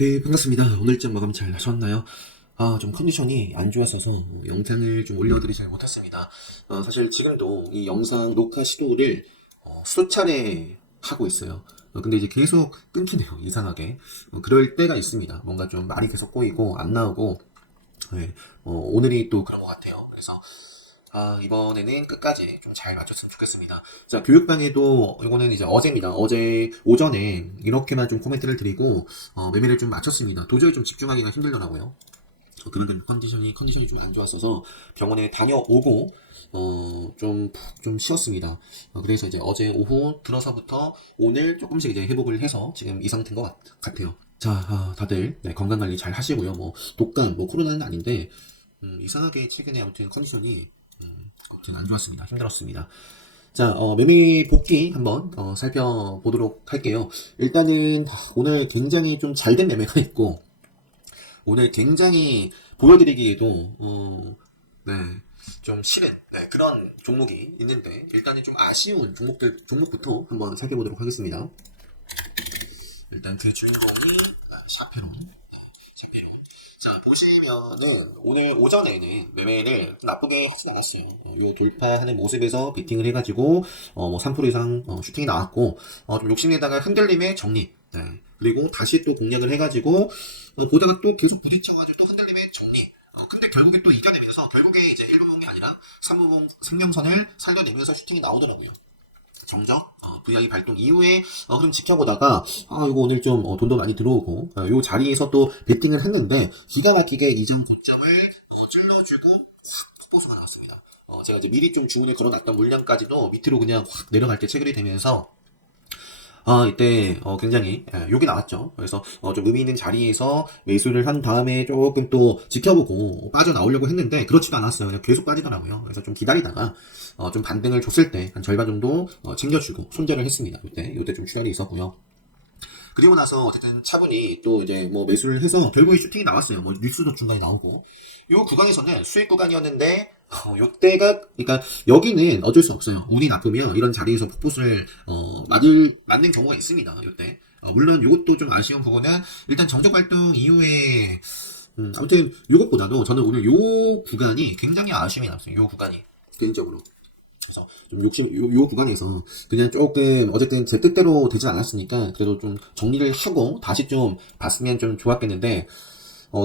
네, 반갑습니다. 오늘장 마감 잘 하셨나요? 좀 컨디션이 안 좋았어서 영상을 좀 올려드리지 못했습니다. 사실 지금도 이 영상 녹화 시도를 수차례 하고 있어요. 근데 이제 계속 끊기네요, 이상하게. 그럴 때가 있습니다. 뭔가 좀 말이 계속 꼬이고 안 나오고, 네, 오늘이 또 그런 것 같아요. 그래서 이번에는 끝까지 좀 잘 맞췄으면 좋겠습니다. 자, 교육방에도, 이거는 이제 어제입니다. 어제 오전에 이렇게만 좀 코멘트를 드리고, 매매를 좀 마쳤습니다. 도저히 좀 집중하기가 힘들더라고요. 그만큼 컨디션이 좀 안 좋았어서 병원에 다녀오고, 좀 쉬었습니다. 그래서 이제 어제 오후 들어서부터 오늘 조금씩 이제 회복을 해서 지금 이 상태인 것 같아요. 자, 다들, 네, 건강관리 잘 하시고요. 뭐, 독감, 뭐, 코로나는 아닌데, 이상하게 최근에 아무튼 컨디션이 아무튼 안 좋았습니다. 힘들었습니다. 자, 매매 복귀 한번 살펴보도록 할게요. 일단은 오늘 굉장히 좀 잘 된 매매가 있고, 오늘 굉장히 보여드리기에도 네, 좀 싫은 그런 종목이 있는데 일단은 좀 아쉬운 종목부터 한번 살펴보도록 하겠습니다. 일단 그 주인공이 샤페론. 샤페론. 자, 보시면은 오늘 오전에는 매매를 나쁘게 하진 않았어요. 요 돌파하는 모습에서 베팅을 해가지고 뭐 3% 이상 슈팅이 나왔고 좀 욕심내다가 흔들림의 정리. 네. 그리고 다시 또 공략을 해가지고 보다가 또 계속 부딪혀가지고 또 흔들림의 정리. 근데 결국에 또 이겨내면서 결국에 이제 1분봉이 아니라 3분봉 생명선을 살려내면서 슈팅이 나오더라고요. 정적 VI 발동 이후에 흐름 지켜보다가 이거 오늘 좀 돈도 많이 들어오고 요 자리에서 또 베팅을 했는데 기가 막히게 이전 고점을 찔러주고 확 폭보수가 나왔습니다. 제가 이제 미리 좀 주문을 걸어놨던 물량까지도 밑으로 그냥 확 내려갈 때 체결이 되면서 이때 굉장히 욕이 나왔죠. 그래서 좀 의미 있는 자리에서 매수를 한 다음에 조금 또 지켜보고 빠져나오려고 했는데 그렇지가 않았어요. 그냥 계속 빠지더라고요. 그래서 좀 기다리다가 좀 반등을 줬을 때 한 절반 정도 챙겨주고 손절을 했습니다. 이때 좀 출혈이 있었고요. 그리고 나서 어쨌든 차분히 또 이제 뭐 매수를 해서 결국에 슈팅이 나왔어요. 뭐 뉴스도 중간에 나오고. 요 구간에서는 수익 구간이었는데 요때가 그러니까 여기는 어쩔 수 없어요. 운이 나쁘면 이런 자리에서 폭포수를 맞는 경우가 있습니다. 요때. 물론 요것도 좀 아쉬운 부분은 일단 정적 발동 이후에 아무튼 요것보다도 저는 오늘 요 구간이 굉장히 아쉬움이 남았어요. 요 구간이 개인적으로. 그래서 좀 요 구간에서 그냥 조금 어쨌든 제 뜻대로 되지 않았으니까 그래도 좀 정리를 하고 다시 좀 봤으면 좀 좋았겠는데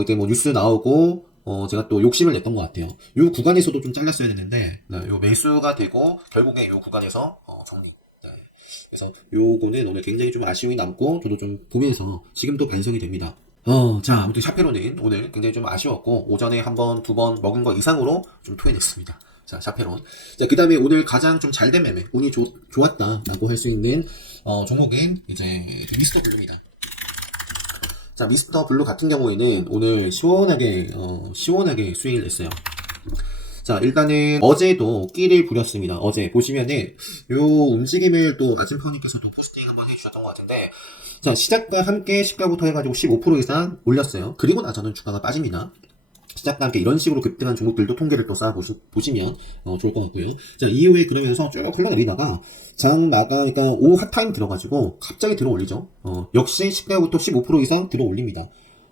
이때 뭐 뉴스 나오고 제가 또 욕심을 냈던 것 같아요. 요 구간에서도 좀 잘랐어야 됐는데 요 매수가 되고 결국에 요 구간에서 정리. 네. 그래서 요거는 오늘 굉장히 좀 아쉬움이 남고 저도 좀 보면서 지금 또 반성이 됩니다. 자, 아무튼 샤페론은 오늘 굉장히 좀 아쉬웠고, 오전에 한 번, 두 번 먹은 거 이상으로 좀 토해냈습니다. 자, 샤페론. 자, 그 다음에 오늘 가장 좀 잘 된 매매, 운이 좋았다라고 할 수 있는, 종목은 이제 미스터 블루입니다. 자, 미스터 블루 같은 경우에는 오늘 시원하게 수익을 냈어요. 자, 일단은 어제도 끼를 부렸습니다. 어제 보시면은 요 움직임을 또 아침파우님께서도 포스팅 한번 해주셨던 것 같은데 자, 시작과 함께 시가부터 해가지고 15% 이상 올렸어요. 그리고 나서는 주가가 빠집니다. 시작과 함께 이런 식으로 급등한 종목들도 통계를 또 쌓아보시면 좋을 것 같고요. 자, 이후에 그러면서 쭉 흘러내리다가 장 나가니까 오후 핫타임 들어가지고 갑자기 들어 올리죠. 역시 시가부터 15% 이상 들어 올립니다.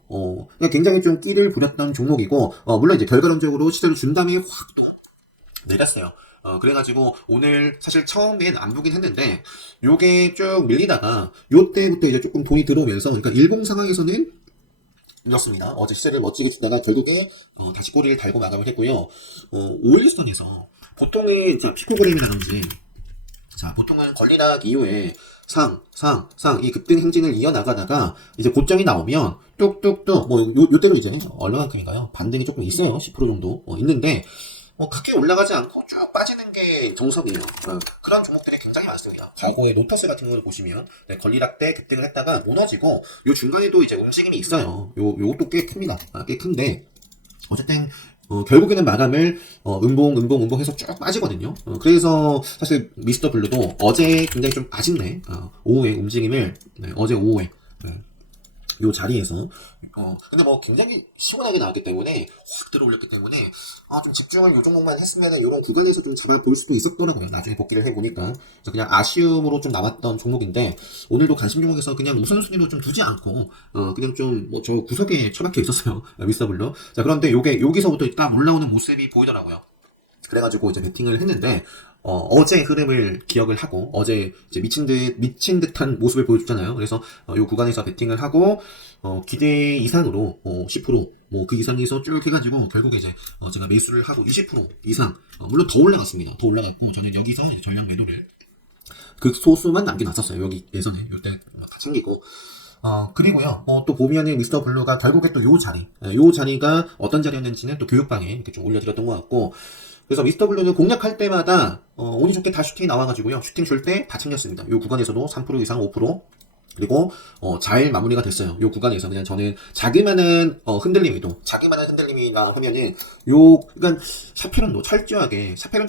그러니까 굉장히 좀 끼를 부렸던 종목이고, 물론 이제 결과론적으로 시세를 준 다음에 확 내렸어요. 그래가지고 오늘 사실 처음엔 안 보긴 했는데, 요게 쭉 밀리다가, 요때부터 이제 조금 돈이 들어오면서, 그러니까 일공 상황에서는 이렇습니다. 어제 시세를 멋지게 주다가 결국에 다시 꼬리를 달고 마감을 했고요. 5일선에서 보통은 자 피코그램이라든지 자 보통은 권리락 이후에 이 급등 행진을 이어나가다가 이제 고점이 나오면 뚝뚝뚝 뭐 요때로 이제 얼마만큼인가요? 반등이 조금 있어요. 10% 정도 있는데 크게 올라가지 않고 쭉 빠지는 게 정석이에요. 그런 종목들이 굉장히 많습니다. 과거에 노터스 같은 경우를 보시면 권리락 때 급등을 했다가 무너지고 요 중간에도 이제 움직임이 있어요. 요것도 꽤 큽니다. 꽤 큰데 어쨌든 결국에는 마감을 음봉 해서 쭉 빠지거든요. 그래서 사실 미스터 블루도 어제 굉장히 좀 아쉽네. 오후에 움직임을 어제 오후에 요 자리에서 근데 뭐 굉장히 시원하게 나왔기 때문에 확 들어올렸기 때문에 좀 집중을 요 종목만 했으면 이런 구간에서 좀 잡아볼 수도 있었더라고요. 나중에 복귀를 해보니까. 그래서 그냥 아쉬움으로 좀 남았던 종목인데 오늘도 관심 종목에서 그냥 우선순위로 좀 두지 않고 그냥 좀 뭐 저 구석에 처박혀 있었어요. 미스터블루. 자, 그런데 요게 여기서부터 딱 올라오는 모습이 보이더라고요. 그래가지고 이제 베팅을 했는데 어제 흐름을 기억을 하고 어제 이제 미친 듯한 모습을 보여줬잖아요. 그래서 요 구간에서 베팅을 하고 기대 이상으로 10%뭐 그 이상에서 쭉 해가지고 결국에 이제 제가 매수를 하고 20% 이상 물론 더 올라갔습니다. 더 올라갔고 저는 여기서 이제 전량 매도를 극소수만 남겨놨었어요. 여기에서는 요때 다 챙기고 그리고요, 또 보면은 미스터 블루가 결국에 또 요 자리가 어떤 자리였는지는 또 교육방에 이렇게 좀 올려드렸던 것 같고, 그래서 미스터 블루는 공략할 때마다, 운이 좋게 다 슈팅이 나와가지고요, 슈팅 줄 때 다 챙겼습니다. 요 구간에서도 3% 이상 5%, 그리고 잘 마무리가 됐어요. 요 구간에서 그냥 저는 자그마한 흔들림이나 하면은 그러니까 샤페론도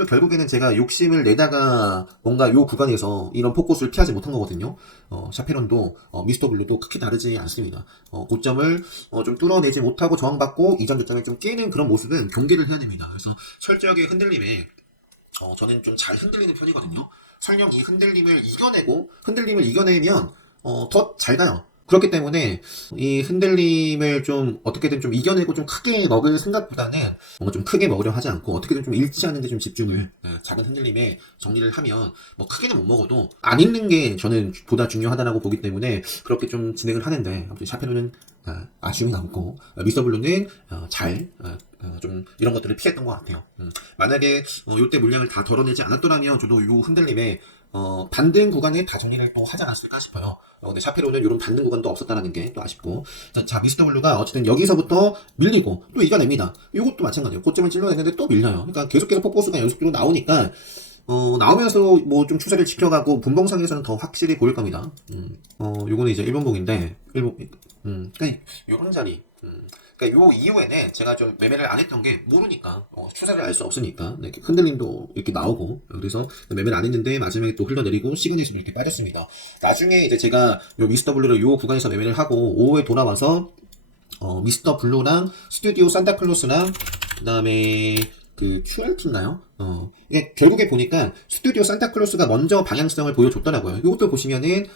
결국에는 제가 욕심을 내다가 뭔가 요 구간에서 이런 폭꽃을 피하지 못한 거거든요. 샤페론도 미스터 블루도 크게 다르지 않습니다. 고점을 좀 뚫어내지 못하고 저항받고 이전 저점을 좀 깨는 그런 모습은 경계를 해야 됩니다. 그래서 철저하게 흔들림에 저는 좀 잘 흔들리는 편이거든요. 설령 이 흔들림을 이겨내면 더 잘 가요. 그렇기 때문에 이 흔들림을 좀 어떻게든 좀 이겨내고 좀 크게 먹을 생각보다는 뭔가 좀 크게 먹으려 하지 않고 어떻게든 좀 잃지 않는 데 좀 집중을 작은 흔들림에 정리를 하면 뭐 크게는 못 먹어도 안 잃는 게 저는 보다 중요하다고 보기 때문에 그렇게 좀 진행을 하는데 아무튼 샤페로는 아쉬움이 남고 미스터 블루는 좀 이런 것들을 피했던 것 같아요. 만약에 요때 물량을 다 덜어내지 않았더라면 저도 요 흔들림에 반등 구간에 다 정리를 또 하지 않았을까 싶어요. 근데 샤페로는 이런 반등 구간도 없었다는 게 또 아쉽고. 자, 미스터 블루가 어쨌든 여기서부터 밀리고 또 이겨냅니다. 이것도 마찬가지예요. 고점을 찔러냈는데 또 밀려요. 그러니까 계속해서 폭포수가 연속적으로 나오니까, 나오면서 뭐 좀 추세를 지켜가고 분봉상에서는 더 확실히 보일 겁니다. 요거는 이제 일본봉인데, 그러니까 요런 자리, 그러니까 요 이후에는 제가 좀 매매를 안 했던 게 모르니까 추세를 알 수 없으니까 이렇게 흔들림도 이렇게 나오고 그래서 매매를 안 했는데 마지막에 또 흘러내리고 시그널에서 이렇게 빠졌습니다. 나중에 이제 제가 요 미스터 블루를 요 구간에서 매매를 하고 오후에 돌아와서 미스터 블루랑 스튜디오 산타클로스랑 그 다음에 그 QRT인가요? 이게 결국에 보니까 스튜디오 산타클로스가 먼저 방향성을 보여줬더라고요. 이것도 보시면은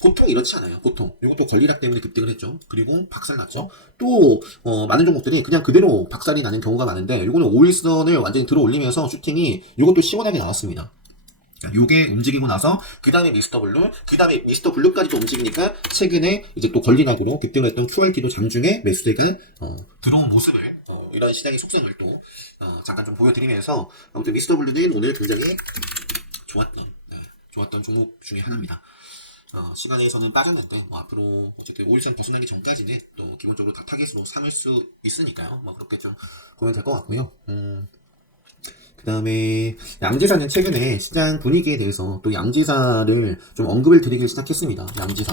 보통 이렇지 않아요. 보통. 이것도 권리락 때문에 급등을 했죠. 그리고 박살났죠. 또 많은 종목들이 그냥 그대로 박살이 나는 경우가 많은데 이거는 5일선을 완전히 들어 올리면서 슈팅이 이것도 시원하게 나왔습니다. 요게 움직이고 나서 그 다음에 미스터 블루까지도 움직이니까 최근에 이제 또 권리락으로 급등을 했던 QRT도 장중에 매수세가 들어온 모습을 이런 시장의 속성을 또 잠깐 좀 보여드리면서 아무튼 미스터 블루는 오늘 굉장히 좋았던 종목 중에 하나입니다. 시간에서는 빠졌는데, 앞으로, 어쨌든 5일선 벗어나기 전까지는 또 기본적으로 다 타겟으로 삼을 수 있으니까요. 그렇게 좀 보면 될 것 같고요. 그 다음에, 양지사는 최근에 시장 분위기에 대해서 또 양지사를 좀 언급을 드리기 시작했습니다. 양지사.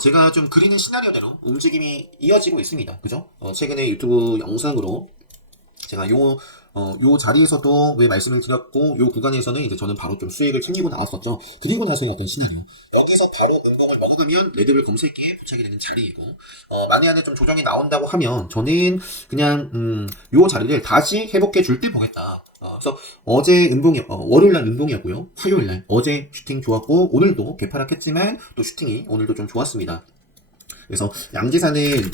제가 좀 그리는 시나리오대로 움직임이 이어지고 있습니다. 그죠? 최근에 유튜브 영상으로 제가 요 자리에서도 왜 말씀을 드렸고, 요 구간에서는 이제 저는 바로 좀 수익을 챙기고 나왔었죠. 그리고 나서의 어떤 시나리오. 여기서 바로 은봉을 먹으면 레드블 검색기에 도착이 되는 자리이고, 만약에 좀 조정이 나온다고 하면, 저는 그냥, 요 자리를 다시 회복해 줄 때 보겠다. 그래서 어제 월요일날 은봉이었고요. 화요일날 어제 슈팅 좋았고, 오늘도 개파락했지만, 또 슈팅이 오늘도 좀 좋았습니다. 그래서 양지사는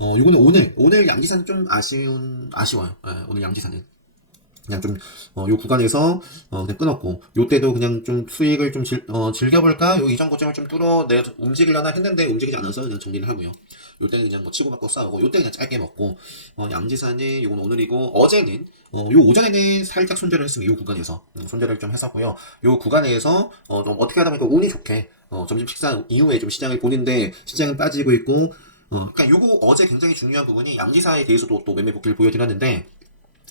요거는 오늘 양지사는 좀 아쉬워요. 오늘 양지사는. 그냥 좀, 요 구간에서, 그냥 끊었고, 요 때도 그냥 좀 수익을 좀 즐겨볼까? 요 이전 고점을 좀 움직이려나 했는데 움직이지 않아서 그냥 정리를 하고요. 요 때는 그냥 뭐 치고받고 싸우고, 요 때 그냥 짧게 먹고, 양지사는 요건 오늘이고, 어제는, 요 오전에는 살짝 손절을 했습니다. 요 구간에서. 손절을 좀 했었고요. 요 구간에서, 좀 어떻게 하다 보니까 운이 좋게, 점심 식사 이후에 좀 시장을 보는데, 시장은 빠지고 있고, 그러니까 요거 어제 굉장히 중요한 부분이 양지사에 대해서도 또 매매 복귀를 보여드렸는데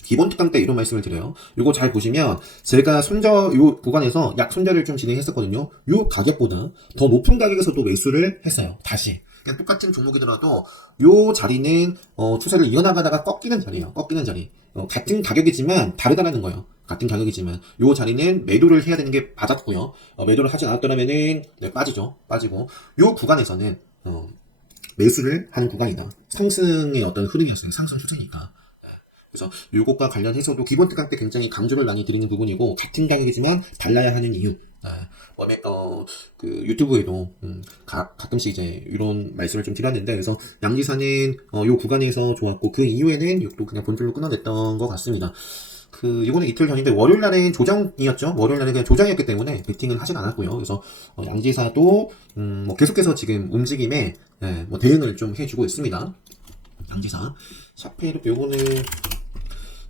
기본 특강 때 이런 말씀을 드려요. 요거 잘 보시면 제가 요 구간에서 약 손절을 좀 진행했었거든요. 요 가격보다 더 높은 가격에서도 매수를 했어요. 다시. 그냥 똑같은 종목이더라도 요 자리는 추세를 이어나가다가 꺾이는 자리예요. 꺾이는 자리. 같은 가격이지만 다르다라는 거예요. 같은 가격이지만 요 자리는 매도를 해야 되는 게 맞았고요. 매도를 하지 않았더라면은 네, 빠지고 요 구간에서는 매수를 하는 구간이다. 상승의 어떤 흐름이었어요. 상승 추세니까. 그래서 요것과 관련해서도 기본 특강 때 굉장히 강조를 많이 드리는 부분이고, 같은 가격이지만 달라야 하는 이유. 그 유튜브에도 가끔씩 이제 이런 말씀을 좀 드렸는데, 그래서 양지사는 요 구간에서 좋았고 그 이후에는 또 그냥 본질로 끊어냈던 것 같습니다. 이거는 이틀 전인데 월요일 날엔 조정이었죠. 월요일 날에 그냥 조정이었기 때문에 베팅은 하진 않았고요. 그래서 양지사도 뭐 계속해서 지금 움직임에 뭐 대응을 좀 해주고 있습니다. 양지사 샤페르 요거는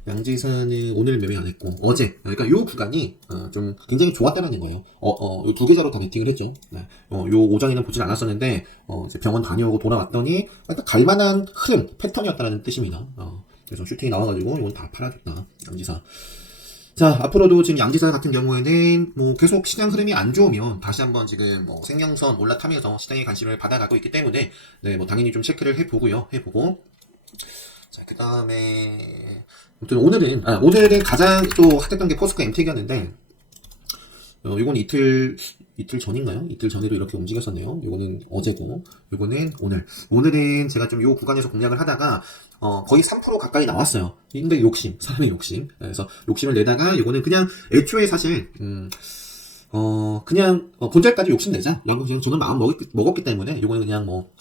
양지사는 오늘 매매 안 했고 어제, 그러니까 요 구간이 좀 굉장히 좋았다는 거예요. 요 두 계좌로 다 베팅을 했죠. 네. 요 오전에는 보질 않았었는데 이제 병원 다녀오고 돌아왔더니 일단 갈만한 흐름 패턴이었다는 뜻입니다. 그래서 슈팅이 나와가지고 이건 다 팔아줬다 양지사. 자, 앞으로도 지금 양지사 같은 경우에는 뭐 계속 시장 흐름이 안 좋으면 다시 한번 지금 뭐 생명선 올라타면서 시장의 관심을 받아가고 있기 때문에 네, 뭐 당연히 좀 체크를 해보고. 자, 그 다음에 아무튼 오늘은 가장 또 핫했던 게 포스코 MTEK이었는데 이건 이틀 전인가요? 이틀 전에도 이렇게 움직였었네요. 이거는 어제고, 이거는 오늘은 제가 좀 요 구간에서 공략을 하다가 거의 3% 가까이 나왔어요. 근데 사람의 욕심. 그래서 욕심을 내다가 이거는 그냥 애초에 사실 그냥 본절까지 욕심내자 라고 저는 마음 먹었기 때문에 이거는 그냥 뭐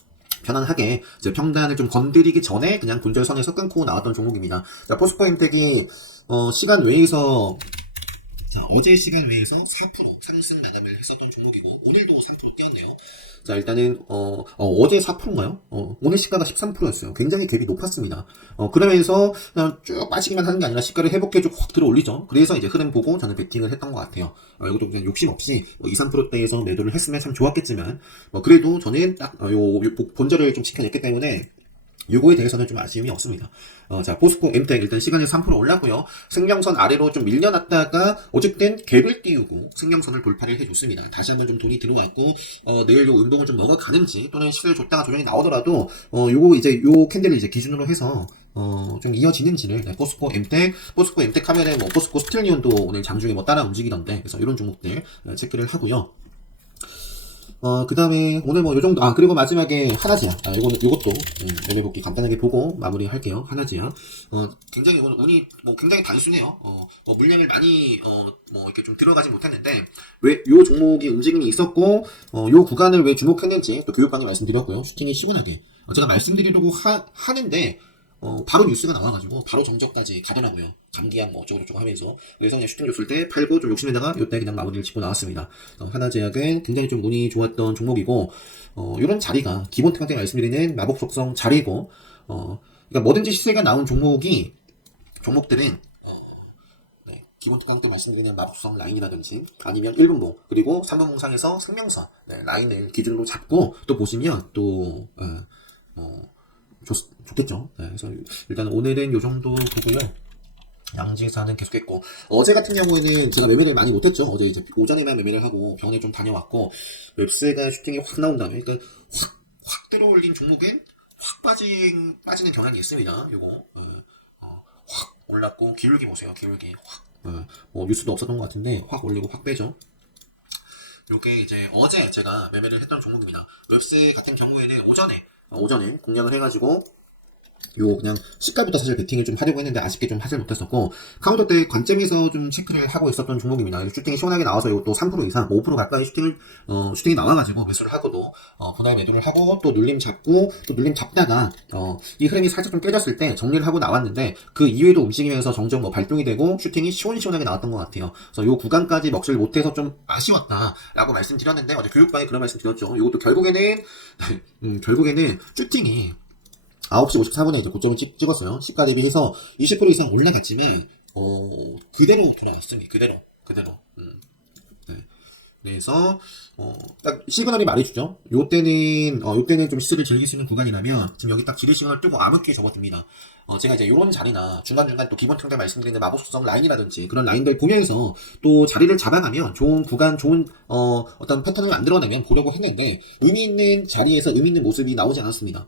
편안하게 이제 평단을 좀 건드리기 전에 그냥 본절선에서 끊고 나왔던 종목입니다. 자, 포스코 MTEK이 시간 외에서, 자, 어제 시간 외에서 4% 상승 마감을 했었던 종목이고 오늘도 3% 뛰었네요. 자, 일단은 어제 4%인가요? 오늘 시가가 13%였어요. 굉장히 갭이 높았습니다. 그러면서 그냥 쭉 빠지기만 하는 게 아니라 시가를 회복해주고 확 들어 올리죠. 그래서 이제 흐름 보고 저는 베팅을 했던 것 같아요. 이것도 그냥 욕심 없이 2, 3%대에서 매도를 했으면 참 좋았겠지만 그래도 저는 딱 요 본절을 좀 지켜냈기 때문에 요거에 대해서는 좀 아쉬움이 없습니다. 자, 포스코 MTEK 일단 시간이 3% 올랐고요. 승명선 아래로 좀 밀려났다가 어쨌든 갭을 띄우고 승명선을 돌파를 해줬습니다. 다시 한번 좀 돈이 들어왔고 내일 요 운동을 좀 먹어가는지 또는 시세를 줬다가 조정이 나오더라도 요거 이제 요 캔들을 이제 기준으로 해서 좀 이어지는지를 포스코 MTEK 하면은 뭐 포스코 스틸리온도 오늘 장중에 뭐 따라 움직이던데, 그래서 이런 종목들 체크를 하고요. 그 다음에 오늘 뭐 요정도, 그리고 마지막에 하나지야. 요것도 매매 복귀 간단하게 보고 마무리 할게요. 하나지야. 굉장히 오늘 운이 뭐 굉장히 단순해요. 뭐 물량을 많이 뭐 이렇게 좀 들어가지 못했는데 왜 요 종목이 움직임이 있었고 요 구간을 왜 주목했는지 또 교육방에 말씀드렸고요. 슈팅이 시원하게 제가 말씀드리려고 하는데 바로 뉴스가 나와가지고 바로 정적까지 가더라고요. 장기약 뭐 어쩌고저쩌고 하면서. 그래서 그냥 슈팅 줬을 때 팔고 좀 욕심내다가 요때 그냥 마무리를 짓고 나왔습니다. 하나제약은 굉장히 좀 운이 좋았던 종목이고 이런 자리가 기본 특강 때 말씀드리는 마법 속성 자리고 그러니까 뭐든지 시세가 나온 종목들은 네, 기본 특강 때 말씀드리는 마법 속성 라인이라든지 아니면 1분봉 그리고 3분봉 상에서 생명선 라인을 기준으로 잡고 또 보시면 또 좋겠죠. 네, 그래서 일단 오늘은 요 정도 보고요. 양지사는 계속했고 어제 같은 경우에는 제가 매매를 많이 못했죠. 어제 이제 오전에만 매매를 하고 병원에 좀 다녀왔고 웹스가 슈팅이 확 나온 다음에 그러니까 확 들어올린 종목은 확 빠지는 경향이 있습니다. 요거 확 올랐고 기울기 보세요. 기울기 확 뭐 뉴스도 없었던 것 같은데 확 올리고 확 빼죠. 요게 이제 어제 제가 매매를 했던 종목입니다. 웹스 같은 경우에는 오전에 공략을 해가지고 그냥 시가부터 사실 베팅을 좀 하려고 했는데 아쉽게 좀 하질 못했었고 카운터 때 관점에서 좀 체크를 하고 있었던 종목입니다. 슈팅이 시원하게 나와서 이것도 3% 이상 5% 가까이 슈팅이 나와가지고 매수를 하고도 분할 매도를 하고 또 눌림 잡다가 이 흐름이 살짝 좀 깨졌을 때 정리를 하고 나왔는데 그 이후에도 움직이면서 점점 뭐 발동이 되고 슈팅이 시원하게 나왔던 것 같아요. 그래서 요 구간까지 먹질 못해서 좀 아쉬웠다라고 말씀드렸는데 어제 교육방에 그런 말씀 드렸죠. 이것도 결국에는 슈팅이 9시 54분에 이제 고점을 찍었어요. 시가 대비해서 20% 이상 올라갔지만, 그대로 돌아왔습니다. 그대로. 네. 그래서, 딱 시그널이 말해주죠. 요때는 좀 시세를 즐길 수 있는 구간이라면, 지금 여기 딱 지리 시그널 뜨고 암흑기 접어듭니다. 제가 이제 요런 자리나 중간중간 또 기본 평가 말씀드리는 마법수성 라인이라든지 그런 라인들 보면서 또 자리를 잡아가면 좋은 구간, 좋은, 어떤 패턴을 만들어내면 보려고 했는데, 의미 있는 자리에서 의미 있는 모습이 나오지 않았습니다.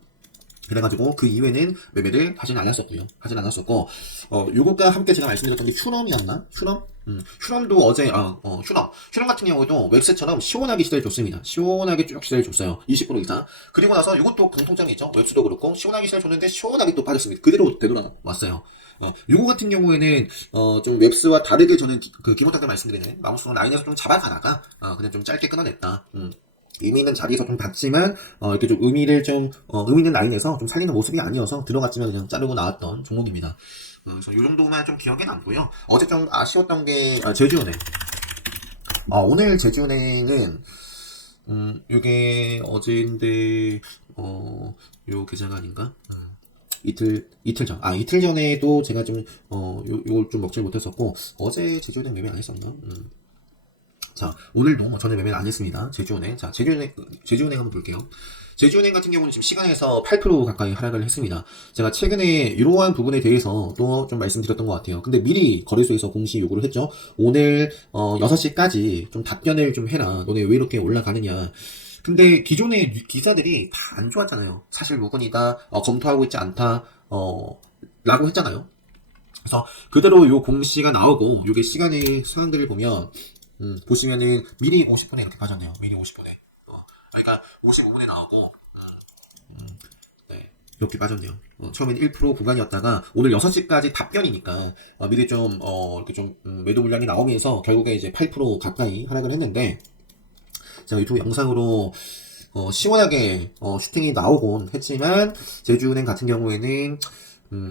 그래가지고 그 이후에는 매매를 하진 않았었고요. 하진 않았었고, 요것과 함께 제가 말씀드렸던 게 슈럼이었나? 슈럼? 슈럼도 어제, 슈럼 같은 경우도 웹스처럼 시원하게 시세를 줬습니다. 시원하게 쭉 시세를 줬어요. 20% 이상. 그리고 나서 요것도 공통점이 있죠. 웹스도 그렇고, 시원하게 시세를 줬는데 시원하게 또 빠졌습니다. 그대로 되돌아왔어요. 요거 같은 경우에는, 좀 웹스와 다르게 저는 그 기모탁 때 말씀드리는 마우스로 라인에서 좀 잡아가다가, 그냥 좀 짧게 끊어냈다. 의미 있는 자리에서 좀 봤지만, 이렇게 좀 의미 있는 라인에서 좀 살리는 모습이 아니어서 들어갔지만 그냥 자르고 나왔던 종목입니다. 그래서 이 정도만 좀 기억에 남고요. 어제 좀 아쉬웠던 게, 제주은행. 오늘 제주은행은, 요게 어제인데, 요 계좌가 아닌가? 이틀 전. 이틀 전에도 제가 좀, 요걸 좀 먹질 못했었고, 어제 제주은행 매매 안 했었나? 자, 오늘도 저는 매매를 안 했습니다. 제주은행. 자, 제주은행 한번 볼게요. 제주은행 같은 경우는 지금 시간에서 8% 가까이 하락을 했습니다. 제가 최근에 이러한 부분에 대해서 또 좀 말씀드렸던 것 같아요. 근데 미리 거래소에서 공시 요구를 했죠. 오늘, 6시까지 좀 답변을 좀 해라. 너네 왜 이렇게 올라가느냐. 근데 기존의 기사들이 다 안 좋았잖아요. 사실 무근이다, 검토하고 있지 않다, 라고 했잖아요. 그래서 그대로 요 공시가 나오고, 요게 시간의 상황들을 보면, 보시면은 미리 50분에 이렇게 빠졌네요. 미리 50분에. 그러니까 55분에 나오고, 네, 이렇게 빠졌네요. 처음엔 1% 구간이었다가 오늘 6시까지 답변이니까 미리 좀 이렇게 좀 매도 물량이 나오면서 결국에 이제 8% 가까이 하락을 했는데, 제가 유튜브 영상으로 시원하게 슈팅이 나오곤 했지만 제주은행 같은 경우에는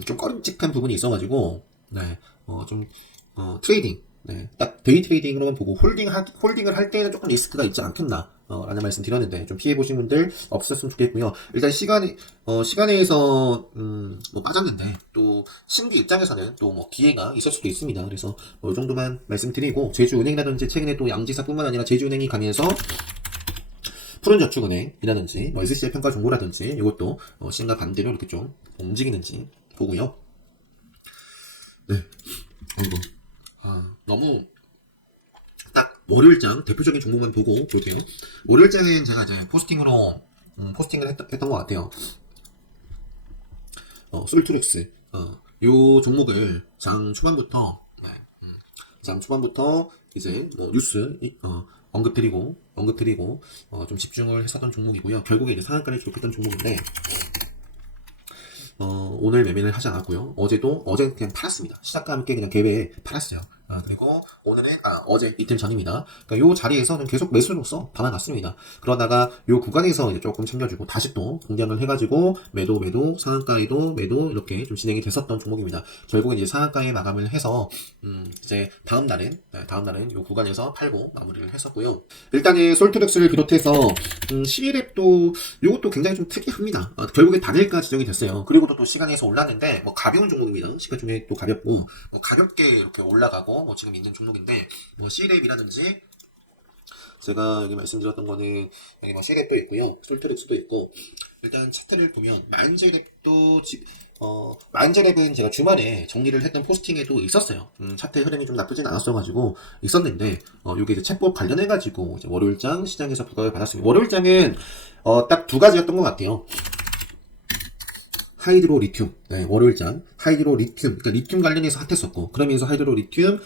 좀 꺼림칙한 부분이 있어가지고, 네, 좀 트레이딩, 네, 딱 데이 트레이딩으로만 보고 홀딩을 할 때는 조금 리스크가 있지 않겠나, 라는 말씀 드렸는데, 좀 피해보신 분들 없으셨으면 좋겠고요. 일단 시간에서, 뭐 빠졌는데, 또, 신규 입장에서는 또 뭐 기회가 있을 수도 있습니다. 그래서, 이 정도만 말씀드리고, 제주은행이라든지 최근에 또 양지사뿐만 아니라 제주은행이 가면서, 푸른저축은행이라든지, 뭐 SCI 평가 정보라든지, 이것도, 시장과 반대로 이렇게 좀 움직이는지 보고요. 네. 너무 딱 월요일장 대표적인 종목만 보고 볼게요. 월요일장은 제가 이제 포스팅을 했던 것 같아요. 솔트룩스. 요 종목을 장 초반부터 이제 뉴스 언급드리고 좀 집중을 했었던 종목이고요. 결국에 이제 상한가를 기록했던 종목인데, 오늘 매매를 하지 않았고요. 어제 그냥 팔았습니다. 시작과 함께 그냥 개회에 팔았어요. 그리고 오늘은, 어제 이틀 전입니다. 그러니까 요 자리에서는 계속 매수로서 담아놨습니다. 그러다가 요 구간에서 이제 조금 챙겨주고 다시 또 공략을 해가지고 매도, 상한가에도 매도 이렇게 좀 진행이 됐었던 종목입니다. 결국은 이제 상한가에 마감을 해서, 이제 다음 날은 요 구간에서 팔고 마무리를 했었고요. 일단은 솔트렉스를 비롯해서, 11랩도 요것도 굉장히 좀 특이합니다. 결국에 단일가 지정이 됐어요. 그리고도 또 시간에서 올랐는데, 뭐 가벼운 종목입니다. 시가 중에 또 가볍고, 뭐 가볍게 이렇게 올라가고, 뭐 지금 있는 종목인데, 뭐 C랩이라든지, 제가 여기 말씀드렸던 거는 여기 뭐 C랩도 있고요, 솔트렉스도 있고, 일단 차트를 보면 마인제랩은 제가 주말에 정리를 했던 포스팅에도 있었어요. 차트의 흐름이 좀 나쁘진 않았어가지고 있었는데, 요게 이제 챗봇 관련해가지고 이제 월요일장 시장에서 부각을 받았습니다. 월요일장은 딱 두 가지였던 것 같아요. 하이드로 리튬, 네, 월요일장 하이드로 리튬, 그러니까 리튬 관련해서 핫했었고, 그러면서 하이드로 리튬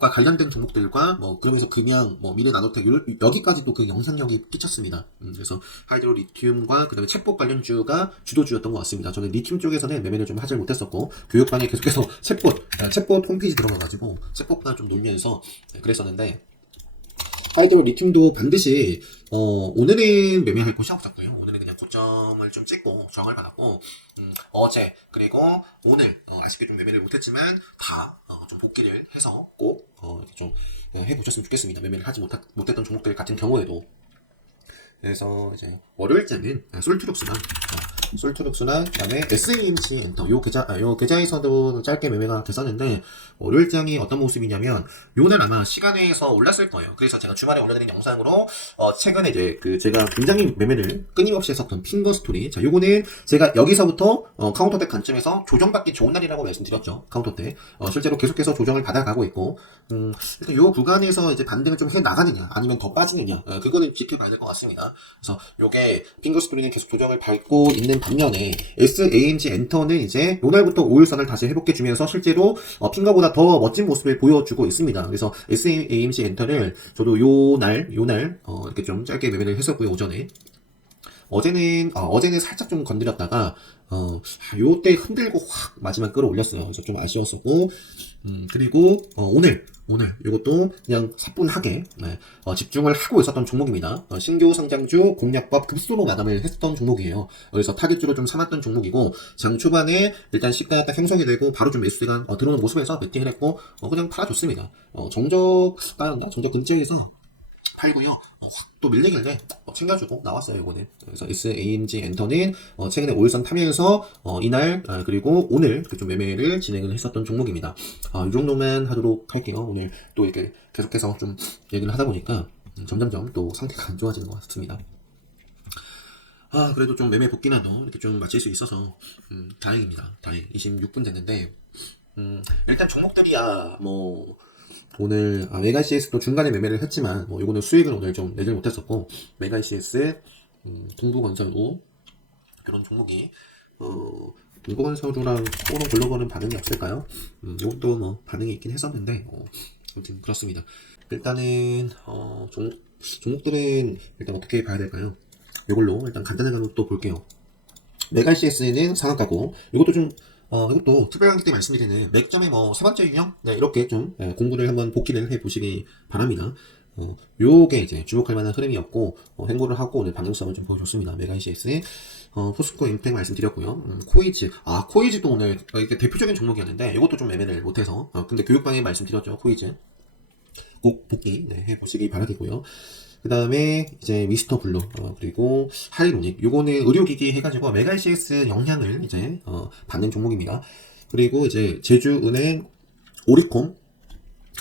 과 관련된 종목들과 뭐 그러면서 금양, 뭐 미래 나노텍 여기까지도 그 영향력이 끼쳤습니다. 그래서 하이드로 리튬과 그다음에 챗봇 관련주가 주도주였던 것 같습니다. 저는 리튬 쪽에서는 매매를 좀 하지 못했었고, 교육반에 계속해서 챗봇 홈페이지 들어가가지고 챗봇과 좀 놀면서 그랬었는데, 하이드로 리튬도 반드시 오늘은 매매할 곳이 없었고요. 오늘은 그냥 고점을 좀 찍고 저항을 받았고, 어제 그리고 오늘 아쉽게 좀 매매를 못했지만 다 좀 복귀를 해서 꼭 이렇게 좀 해보셨으면 좋겠습니다. 매매를 하지 못했던 종목들 같은 경우에도. 그래서 이제 월요일장은 솔트룩스나 그다음에 SAMC 엔터 요 계좌에서도 짧게 매매가 됐었는데, 월요일장이 어떤 모습이냐면 요날 아마 시간에서 올랐을 거예요. 그래서 제가 주말에 올려드린 영상으로 최근에 이제 제가 굉장히 매매를 끊임없이 했었던 핑거 스토리, 자 요거는 제가 여기서부터 카운터 때 관점에서 조정받기 좋은 날이라고 말씀드렸죠. 카운터 때 실제로 계속해서 조정을 받아가고 있고, 일단 요 구간에서 이제 반등을 좀 해 나가느냐 아니면 더 빠지느냐, 그거는 지켜봐야 될 것 같습니다. 그래서 요게 핑거 스토리는 계속 조정을 밟고 있는 있는 반면에 SAMG 엔터는 이제 요날부터 5일선을 다시 회복해주면서 실제로 핑거보다 더 멋진 모습을 보여주고 있습니다. 그래서 SAMG 엔터를 저도 요날 이렇게 좀 짧게 매매를 했었고요. 어제는 살짝 좀 건드렸다가, 요때 흔들고 확 마지막 끌어올렸어요. 그래서 좀 아쉬웠었고, 그리고, 이것도 그냥 사뿐하게, 집중을 하고 있었던 종목입니다. 신규 상장주 공략법 급소로 마감을 했던 종목이에요. 그래서 타깃주로 좀 삼았던 종목이고, 장 초반에 일단 시가가 딱 형성이 되고, 바로 좀 매수가 들어오는 모습에서 베팅을 했고, 그냥 팔아줬습니다. 정저가였나? 정저 근처에서 팔고요. 확 또 밀리길래 챙겨주고 나왔어요. 이거는. 그래서 SAMG 엔터는 최근에 5일선 타면서 이날 그리고 오늘 좀 매매를 진행을 했었던 종목입니다. 이 정도만 하도록 할게요. 오늘 또 이렇게 계속해서 좀 얘기를 하다 보니까 점점점 또 상태가 안 좋아지는 것 같습니다. 그래도 좀 매매 복귀나도 이렇게 좀 마칠 수 있어서 다행입니다. 26분 됐는데 일단 종목들이야 오늘 메가CS도 중간에 매매를 했지만 요거는 수익을 오늘 좀 내질 못했었고, 메가CS, 동부건설도 그런 종목이 동부건설이랑 코너글로벌은 반응이 없을까요? 요것도 반응이 있긴 했었는데 아무튼 그렇습니다. 일단은 종목들은 일단 어떻게 봐야 될까요? 이걸로 일단 간단하게 또 볼게요. 메가CS는 상한가고, 이것도 투별 강의 때 말씀드리는 맥점의 세 번째 유형? 네, 이렇게 좀 공부를 한번 복기를 해 보시기 바랍니다. 요게 이제 주목할 만한 흐름이었고, 행보를 하고 오늘 방향성을 좀 보여줬습니다. 메가CS, 포스코 임팩 말씀드렸고요. 코이즈도 오늘 이게 대표적인 종목이었는데, 이것도 좀 매매를 못해서, 근데 교육방에 말씀드렸죠. 코이즈. 꼭 복기, 해보시기 바라겠고요. 그 다음에 이제 미스터 블루 그리고 하이로닉, 요거는 의료기기 해가지고 메가CS 영향을 이제 받는 종목입니다. 그리고 이제 제주은행,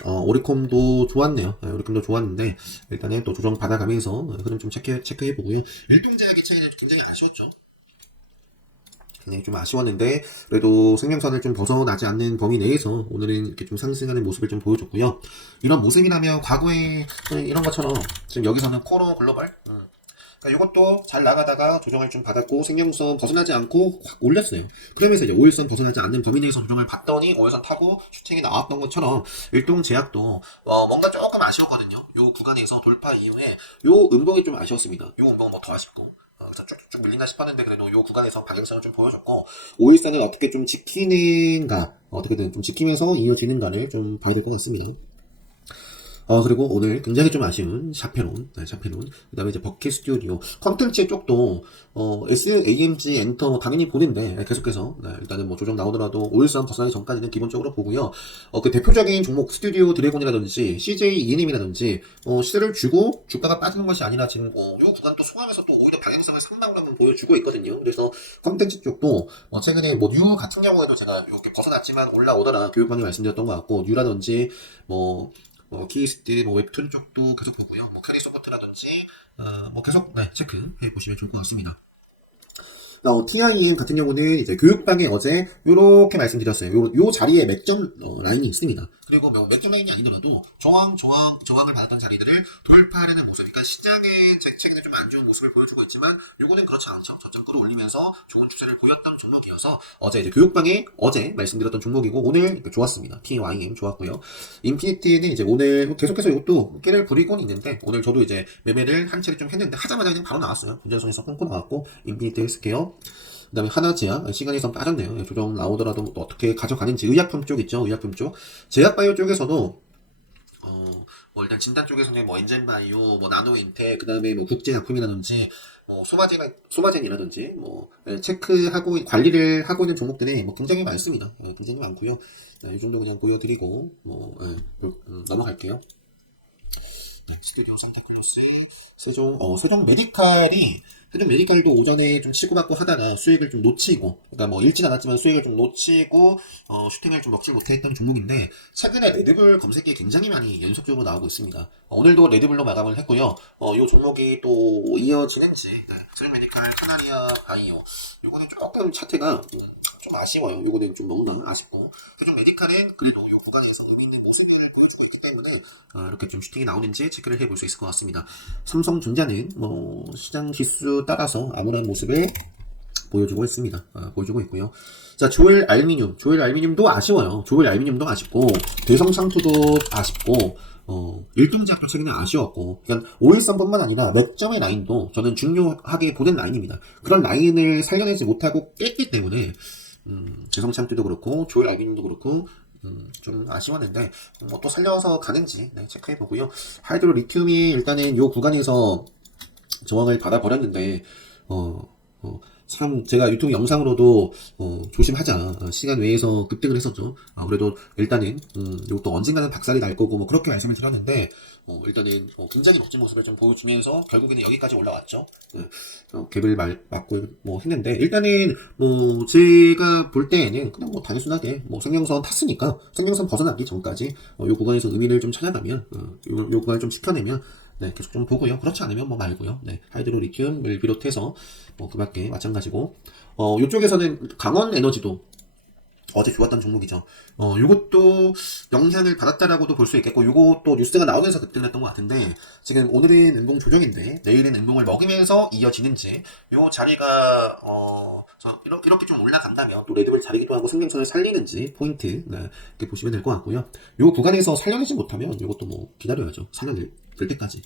오리콤도 좋았네요. 오리콤도 좋았는데 일단은 또 조정 받아가면서 흐름 좀 체크해보고요. 일동제약의 차이는 굉장히 아쉬웠죠. 좀 아쉬웠는데 그래도 생명선을 좀 벗어나지 않는 범위 내에서 오늘은 이렇게 좀 상승하는 모습을 좀 보여줬고요. 이런 모습이라면 과거에 이런 것처럼 지금 여기서는 코너 글로벌 이것도 잘 나가다가 조정을 좀 받았고 생명선 벗어나지 않고 확 올렸어요. 그러면서 이제 5일선 벗어나지 않는 범위 내에서 조정을 받더니 5일선 타고 슈팅이 나왔던 것처럼 일동제약도 뭔가 조금 아쉬웠거든요. 요 구간에서 돌파 이후에 요 음봉이 좀 아쉬웠습니다. 요 음봉은 더 아쉽고 그래서 쭉쭉 밀리나 싶었는데 그래도 요 구간에서 방향성을 좀 보여줬고 5일선을 어떻게 좀 지키는가 어떻게든 좀 지키면서 이어지는가를 좀 봐야 될 것 같습니다. 그리고 오늘 굉장히 좀 아쉬운 샤페론. 그 다음에 이제 버킷 스튜디오. 컨텐츠 쪽도, SAMG 엔터 당연히 보는데, 계속해서, 일단은 조정 나오더라도 5일선 벗어나기 전까지는 기본적으로 보고요. 그 대표적인 종목 스튜디오 드래곤이라든지, CJ ENM이라든지, 시세를 주고 주가가 빠지는 것이 아니라 지금, 요 구간 또 소화하면서 또 오히려 방향성을 상방으로 한번 보여주고 있거든요. 그래서 컨텐츠 쪽도, 최근에 뉴 같은 경우에도 제가 이렇게 벗어났지만 올라오더라 교육방에 말씀드렸던 것 같고, 뉴라든지, 키스트, 웹툰 쪽도 계속 보고요. 캐리소프트라든지, 계속, 체크해 보시면 좋을 것 같습니다. TIM 같은 경우는 이제 교육방에 어제 요렇게 말씀드렸어요. 요 자리에 맥점 라인이 있습니다. 그리고 맥점 라인이 아니더라도 저항을 받았던 자리들을 돌파하려는 모습. 그러니까 시장에 최근에 좀 안 좋은 모습을 보여주고 있지만 요거는 그렇지 않죠. 저점 끌어올리면서 좋은 추세를 보였던 종목이어서 어제 이제 교육방에 어제 말씀드렸던 종목이고 오늘 좋았습니다. TIM 좋았고요. 인피니티는 이제 오늘 계속해서 이것도 깨를 부리곤 있는데 오늘 저도 이제 매매를 한 차례 좀 했는데 하자마자 그냥 바로 나왔어요. 분전선에서 끊고 나왔고 인피니티 헬스케어 그 다음에 하나제약, 시간이 좀 빠졌네요. 조정 나오더라도 또 어떻게 가져가는지, 의약품 쪽 있죠, 의약품 쪽. 제약바이오 쪽에서도, 일단 진단 쪽에서는 엔젠바이오, 나노인텍, 그 다음에 국제약품이라든지, 소마젠이라든지, 체크하고, 관리를 하고 있는 종목들이 굉장히 많습니다. 굉장히 많고요. 이 정도 그냥 보여드리고, 넘어갈게요. 스튜디오 산타클로스, 세종 메디칼도 오전에 좀 치고받고 하다가 수익을 좀 놓치고, 그러니까 잃진 않았지만 수익을 좀 놓치고, 슈팅을 좀 먹지 못했던 종목인데, 최근에 레드불 검색기 굉장히 많이 연속적으로 나오고 있습니다. 오늘도 레드불로 마감을 했고요. 이 종목이 또 이어지는지, 세종 메디칼, 카나리아 바이오, 요거는 조금 차트가 좀 아쉬워요. 요거는 좀 너무나 아쉽고 세종 메디칼은 그래도 요 구간에서 의미 있는 모습을 보여주고 있기 때문에 이렇게 좀 슈팅이 나오는지 체크를 해볼 수 있을 것 같습니다. 삼성전자는 시장 지수 따라서 아무런 모습을 보여주고 있습니다. 보여주고 있고요. 자, 조엘 알미늄도 아쉬워요. 조엘 알미늄도 아쉽고, 대성상투도 아쉽고, 1등제약도 최근에 아쉬웠고, 그러니까 513뿐만 아니라 몇 점의 라인도 저는 중요하게 보는 라인입니다. 그런 라인을 살려내지 못하고 깼기 때문에, 대성창투도 그렇고, 조엘 알미늄도 그렇고, 좀 아쉬웠는데, 또 살려서 가는지, 네, 체크해보고요. 하이드로 리튬이 일단은 요 구간에서 저항을 받아버렸는데, 참 제가 유튜브 영상으로도 조심하자 시간 외에서 급등을 했었죠. 그래도 일단은 이것도 언젠가는 박살이 날 거고 뭐 그렇게 말씀을 드렸는데 일단은 굉장히 멋진 모습을 좀 보여주면서 결국에는 여기까지 올라왔죠. 갭을 맞고 뭐 했는데 일단은 뭐 제가 볼 때에는 그냥 뭐 단순하게 뭐 생명선 탔으니까 생명선 벗어나기 전까지 요 구간에서 의미를 좀 찾아가면 요 구간을 좀 지켜내면 네, 계속 좀 보고요. 그렇지 않으면 뭐 말고요. 네, 하이드로 리튬을 비롯해서 뭐 그밖에 마찬가지고 이쪽에서는 강원 에너지도 어제 좋았던 종목이죠. 요것도 영향을 받았다라고도 볼 수 있겠고, 요것도 뉴스가 나오면서 급등했던 것 같은데, 지금 오늘은 음봉 조정인데, 내일은 음봉을 먹으면서 이어지는지, 요 자리가, 이렇게 좀 올라간다면, 또 레드벨 자리기도 하고 생명선을 살리는지, 포인트, 네, 이렇게 보시면 될 것 같고요. 요 구간에서 살려내지 못하면, 요것도 뭐, 기다려야죠. 살려낼 때까지.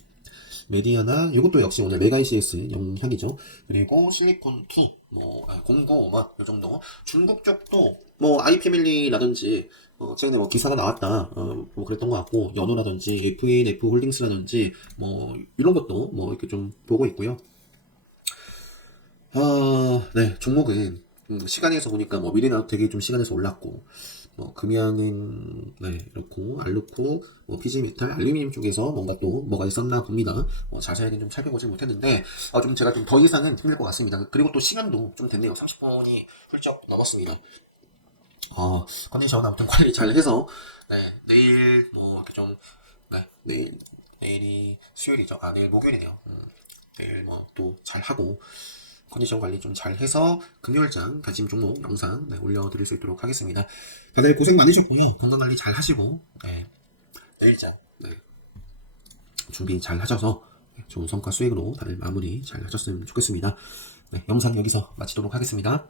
메디아나 이것도 역시 오늘 메가이시스 영향이죠. 그리고 실리콘2 뭐 공고막 요 정도. 중국 쪽도 뭐 아이패밀리라든지 최근에 뭐 기사가 나왔다 뭐 그랬던 것 같고 연호라든지 FNF 홀딩스라든지 뭐 이런 것도 뭐 이렇게 좀 보고 있고요. 네, 종목은 시간에서 보니까 뭐 미래나우텍이 좀 시간에서 올랐고 뭐 금양은 네 이렇고 알루코 뭐 피지메탈 알루미늄 쪽에서 뭔가 또 뭐가 있었나 봅니다. 자세하게 좀 살펴보지 못했는데 좀 제가 좀 더 이상은 힘들 것 같습니다. 그리고 또 시간도 좀 됐네요. 30분이 훌쩍 넘었습니다. 컨디션 아무튼 관리 잘 해서 네 내일 뭐 이렇게 좀 네 내일이 수요일이죠. 내일 목요일이네요. 내일 뭐 또 잘 하고 컨디션 관리 좀 잘 해서 금요일장 관심 종목 영상 네, 올려드릴 수 있도록 하겠습니다. 다들 고생 많으셨고요. 건강 관리 잘 하시고 네, 내일장 네, 준비 잘 하셔서 좋은 성과 수익으로 다들 마무리 잘 하셨으면 좋겠습니다. 네, 영상 여기서 마치도록 하겠습니다.